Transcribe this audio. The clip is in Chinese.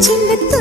情的。